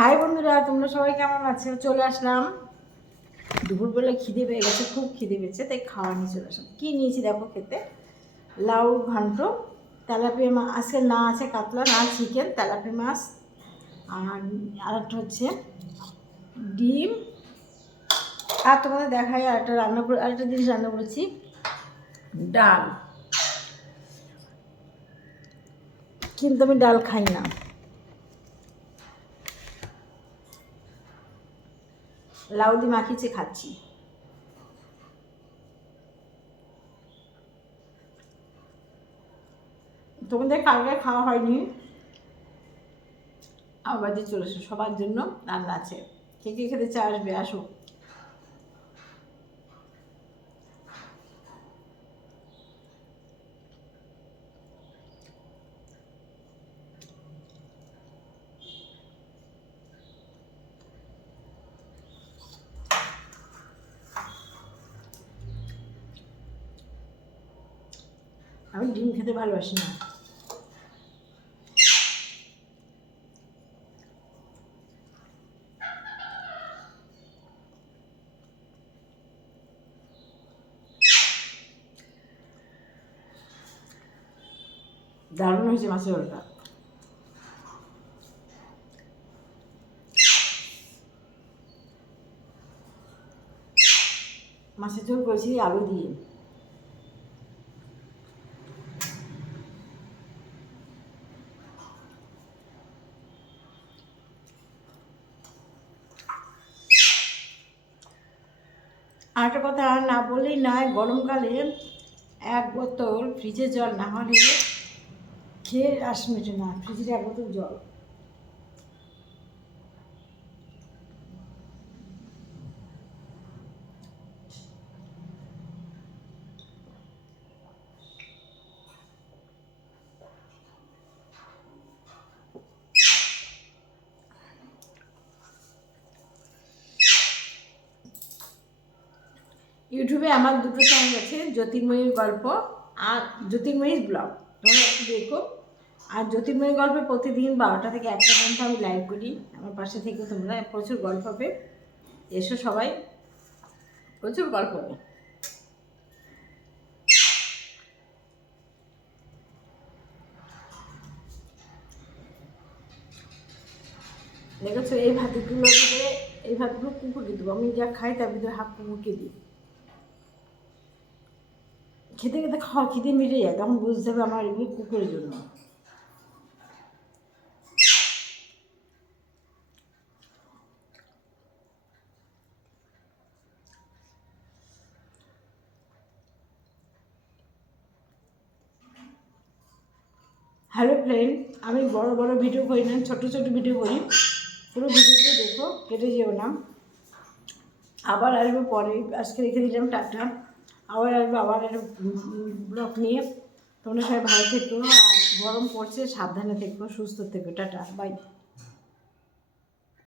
High বন্ধুরা, তোমরা সবাই কেমন আছো? চলে আসলাম দুপুরবেলা, খিদে পেয়ে গেছে, খুব খিদে পেয়েছে, তাই খাওয়া নিয়ে চলে আসলাম। কী নিয়েছি দেখো খেতে, লাউ ঘন্ট, তেলাপিয়া মাছ, আজকে না আছে কাতলা, না চিকেন, তেলাপিয়া মাছ, আর একটা হচ্ছে ডিম। আর তোমাদের দেখাই আরেকটা জিনিস রান্না করেছি, ডাল। কিন্তু আমি ডাল খাই না, লাউ দিয়ে মাখিয়েছে খাচ্ছি। তোমাদের কালকে খাওয়া হয়নি, আমার বাড়িতে চলে এসো, সবার জন্য রান্না আছে। কে কে খেতে চা আসবে, আসো। আমি ডিম খেতে ভালোবাসি না। দারুণ হয়েছে মাছের ঝোলটা। মাছের ঝোল করেছি আলু দিয়ে। আর একটা কথা না বললেই নয়, গরমকালে এক বোতল ফ্রিজের জল না হলে খেয়ে আস মেটে না। ফ্রিজের এক বোতল জল। ইউটিউবে আমার দুটো চ্যানেল আছে, জ্যোতির্ময়ীর গল্প আর জ্যোতির্ময়ীর ব্লগ, তোমরা একটু দেখো। আর জ্যোতির্ময়ী গল্পে প্রতিদিন 12টা থেকে 1টা পর্যন্ত আমি লাইভ করি। আমার পাশে থেকে তোমরা প্রচুর গল্প হবে, এসো সবাই, প্রচুর গল্প হবে। দেখেছো, এই ভাতগুলোর ভিতরে, এই ভাতগুলো কুকুরকে দেবো। আমি যা খাই তার ভিতরে হাফ কুকুরকে দিই। খেতে খেতে খাওয়া খিদে মিটে যায়, তখন বুঝতে হবে আমার এগুলো কুকুরের জন্য। হ্যালো ফ্রেন্ড, আমি বড় বড় ভিডিও করি না, ছোট ছোট ভিডিও করি। পুরো ভিডিওটা দেখো, কেটে যেও না। আবার আসবো পরে, আজকে রেখে দিলাম, টাটা। আবার আসবো, আবার একটা ব্লগ নিয়ে। তোমরা সবাই ভালো থেকো, আর গরম পড়ছে, সাবধানে থেকো, সুস্থ থেকো, টাটা, বাই।